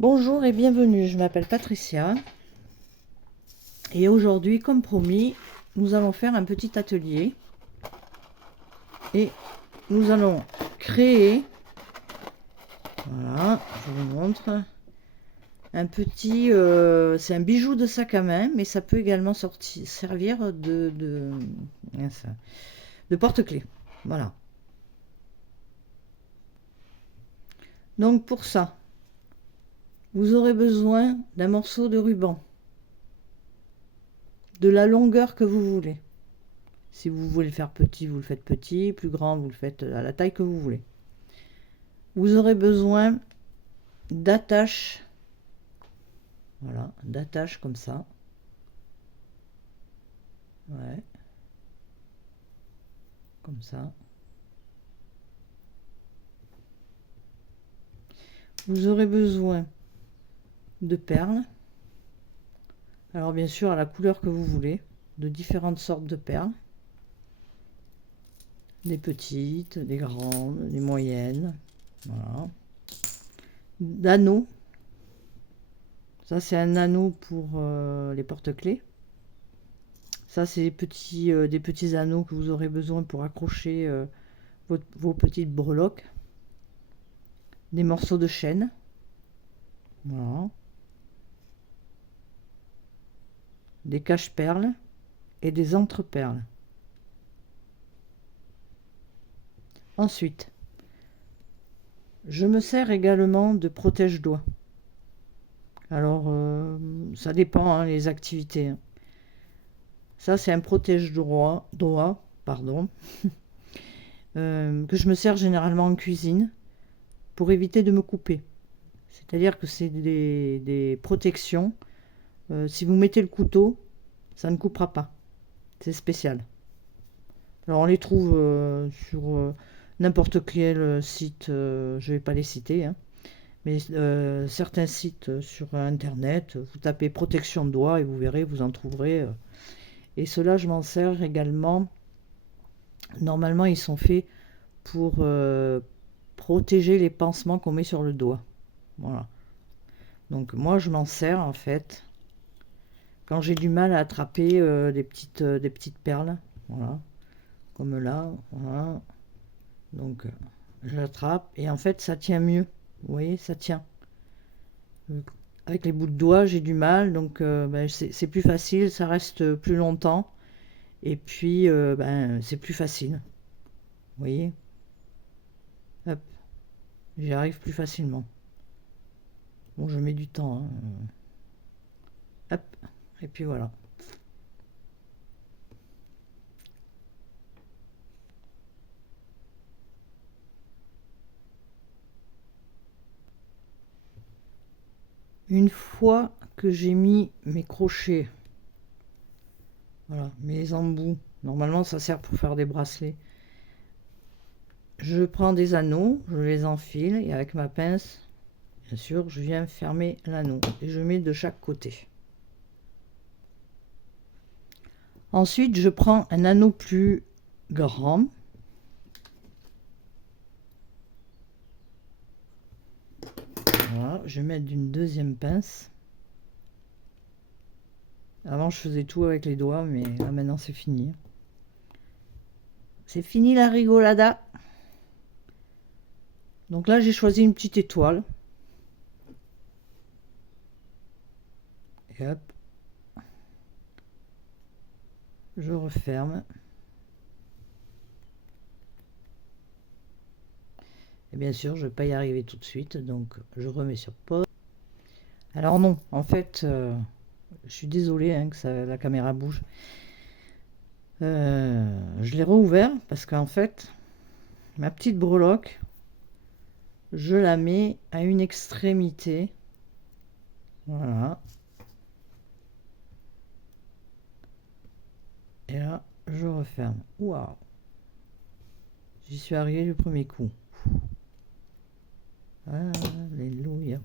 Bonjour et bienvenue, je m'appelle Patricia et aujourd'hui, comme promis, nous allons faire un petit atelier et nous allons créer, voilà, je vous montre, un petit, c'est un bijou de sac à main, mais ça peut également servir de porte-clés, voilà. Donc pour ça, vous aurez besoin d'un morceau de ruban, de la longueur que vous voulez. Si vous voulez le faire petit, vous le faites petit, plus grand, vous le faites à la taille que vous voulez. Vous aurez besoin d'attaches, voilà, d'attaches comme ça. Ouais. Comme ça. Vous aurez besoin de perles. Alors bien sûr à la couleur que vous voulez, de différentes sortes de perles. Des petites, des grandes, des moyennes. Voilà. D'anneaux. Ça c'est un anneau pour les porte-clés. Ça c'est des petits anneaux que vous aurez besoin pour accrocher vos petites breloques. Des morceaux de chaîne. Voilà. Des cache-perles et des entre-perles. Ensuite, je me sers également de protège-doigts. Alors, ça dépend, hein, les activités. Hein. Ça, c'est un protège-doigt, pardon, que je me sers généralement en cuisine pour éviter de me couper. C'est-à-dire que c'est des protections. Si vous mettez le couteau, ça ne coupera pas. C'est spécial. Alors, on les trouve sur n'importe quel site, je ne vais pas les citer, hein. Mais certains sites sur internet, vous tapez protection de doigts et vous verrez, vous en trouverez. Et ceux-là, je m'en sers également. Normalement, ils sont faits pour protéger les pansements qu'on met sur le doigt. Voilà. Donc moi, je m'en sers en fait quand j'ai du mal à attraper des petites perles. Voilà. Comme là. Voilà. Donc je l'attrape et en fait, ça tient mieux. Vous voyez, ça tient. Avec les bouts de doigts, j'ai du mal, donc c'est plus facile, ça reste plus longtemps. Et puis, c'est plus facile. Vous voyez? Hop, j'y arrive plus facilement. Bon, je mets du temps. Hein. Hop, et puis voilà. Une fois que j'ai mis mes crochets, voilà, mes embouts, normalement ça sert pour faire des bracelets. Je prends des anneaux, je les enfile et avec ma pince, bien sûr, je viens fermer l'anneau et je mets de chaque côté. Ensuite, je prends un anneau plus grand. Voilà, je vais mettre d'une deuxième pince. Avant, je faisais tout avec les doigts, mais là, maintenant, c'est fini. C'est fini la rigolada. Donc là, j'ai choisi une petite étoile. Et hop. Je referme. Et bien sûr, je ne vais pas y arriver tout de suite, donc je remets sur pause. Alors non, en fait, je suis désolée hein, que la caméra bouge. Je l'ai rouvert parce qu'en fait, ma petite breloque, je la mets à une extrémité. Voilà. Et là, je referme. Waouh! J'y suis arrivé du premier coup. Alléluia.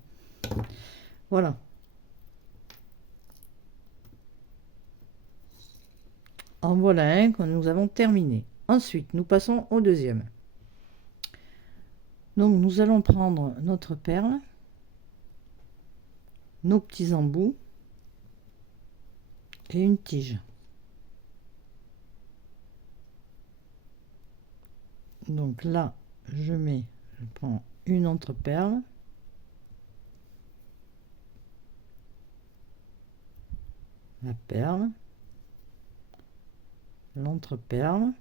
Voilà. En voilà un que nous avons terminé. Ensuite, nous passons au deuxième. Donc, nous allons prendre notre perle. nos petits embouts et une tige. Donc là, je prends une entreperle, la perle, l'entreperle,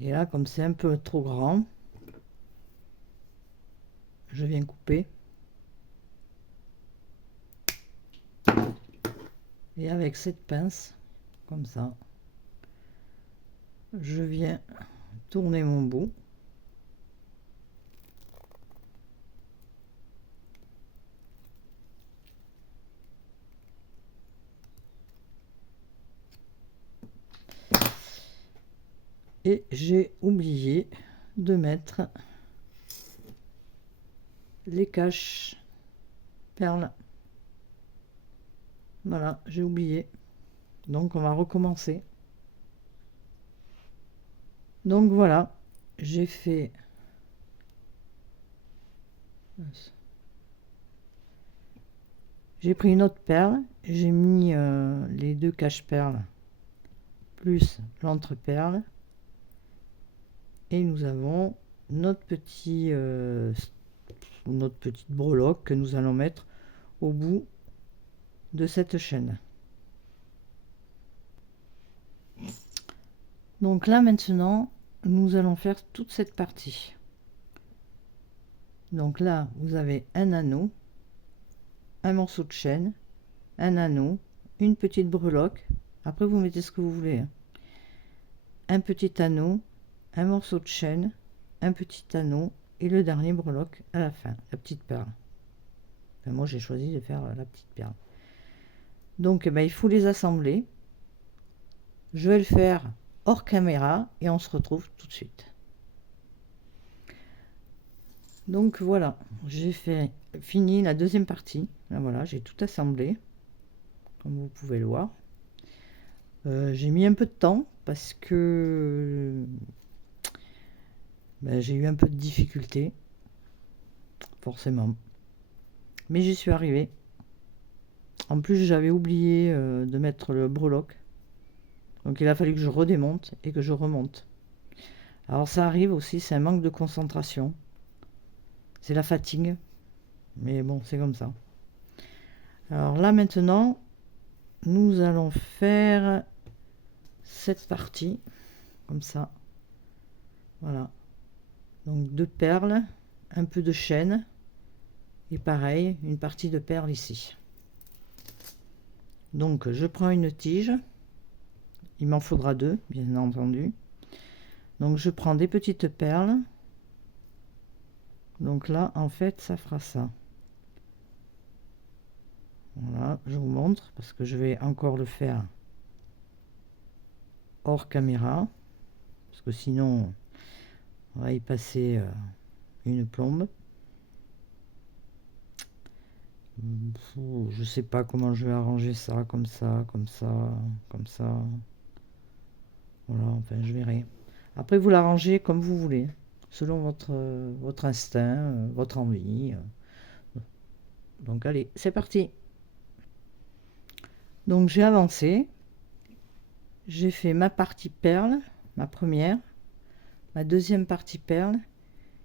et là, comme c'est un peu trop grand, je viens couper, et avec cette pince, comme ça, je viens tourner mon bout. Et j'ai oublié de mettre les caches perles. Voilà, j'ai oublié. Donc on va recommencer. Donc voilà, j'ai fait pris une autre perle, j'ai mis les deux caches perles plus l'entreperle, et nous avons notre petite breloque que nous allons mettre au bout de cette chaîne. Donc là maintenant, nous allons faire toute cette partie. Donc là, vous avez un anneau, un morceau de chaîne, un anneau, une petite breloque. Après, vous mettez ce que vous voulez. Un petit anneau, un morceau de chaîne, un petit anneau et le dernier breloque à la fin, la petite perle. Enfin, moi, j'ai choisi de faire la petite perle. Donc, eh ben, il faut les assembler. Je vais le faire hors caméra et on se retrouve tout de suite. Donc voilà, j'ai fini la deuxième partie. Là, voilà, j'ai tout assemblé, comme vous pouvez le voir. J'ai mis un peu de temps parce que j'ai eu un peu de difficulté, forcément. Mais j'y suis arrivée. En plus, j'avais oublié de mettre le breloque. Donc il a fallu que je redémonte et que je remonte. Alors ça arrive aussi, c'est un manque de concentration. C'est la fatigue. Mais bon, c'est comme ça. Alors là maintenant, nous allons faire cette partie. Comme ça. Voilà. Donc deux perles, un peu de chaîne. Et pareil, une partie de perles ici. Donc je prends une tige. Il m'en faudra deux, bien entendu. Donc je prends des petites perles. Donc là, en fait, ça fera ça. Voilà, je vous montre parce que je vais encore le faire hors caméra. Parce que sinon, on va y passer une plombe. Je sais pas comment je vais arranger ça, comme ça, comme ça, comme ça. Voilà, enfin, je verrai. Après, vous l'arrangez comme vous voulez, selon votre instinct, votre envie. Donc, allez, c'est parti. Donc, j'ai avancé. J'ai fait ma partie perle, ma première, ma deuxième partie perle,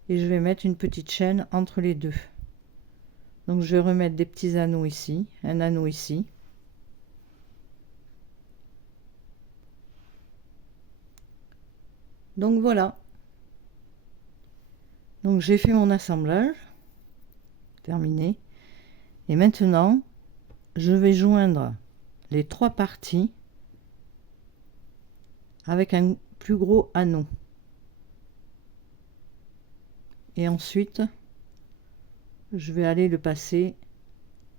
et je vais mettre une petite chaîne entre les deux. Donc, je vais remettre des petits anneaux ici, un anneau ici. Donc voilà. Donc j'ai fait mon assemblage, terminé. Et maintenant, je vais joindre les trois parties avec un plus gros anneau. Et ensuite, je vais aller le passer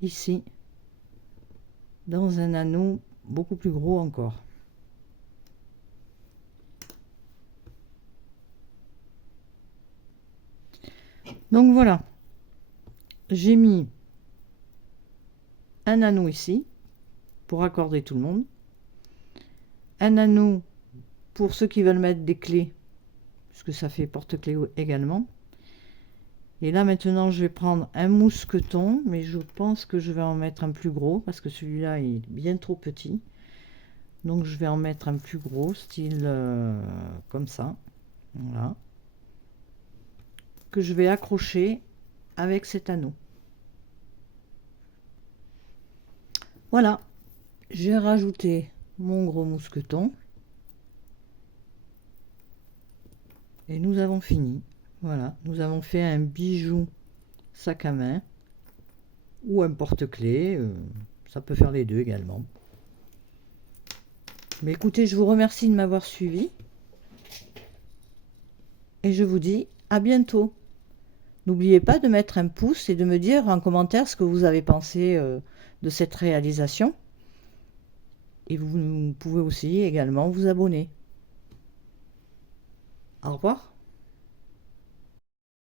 ici, dans un anneau beaucoup plus gros encore. Donc voilà, j'ai mis un anneau ici pour accorder tout le monde, un anneau pour ceux qui veulent mettre des clés, puisque ça fait porte-clés également, Et là maintenant je vais prendre un mousqueton, mais je pense que je vais en mettre un plus gros parce que celui-là est bien trop petit. Donc je vais en mettre un plus gros, style comme ça. Voilà. Que je vais accrocher avec cet anneau. Voilà. J'ai rajouté mon gros mousqueton. Et nous avons fini. Voilà, nous avons fait un bijou sac à main ou un porte-clés. Ça peut faire les deux également. Mais écoutez, je vous remercie de m'avoir suivi. Et je vous dis à bientôt. N'oubliez pas de mettre un pouce et de me dire en commentaire ce que vous avez pensé de cette réalisation. Et vous pouvez aussi également vous abonner. Au revoir.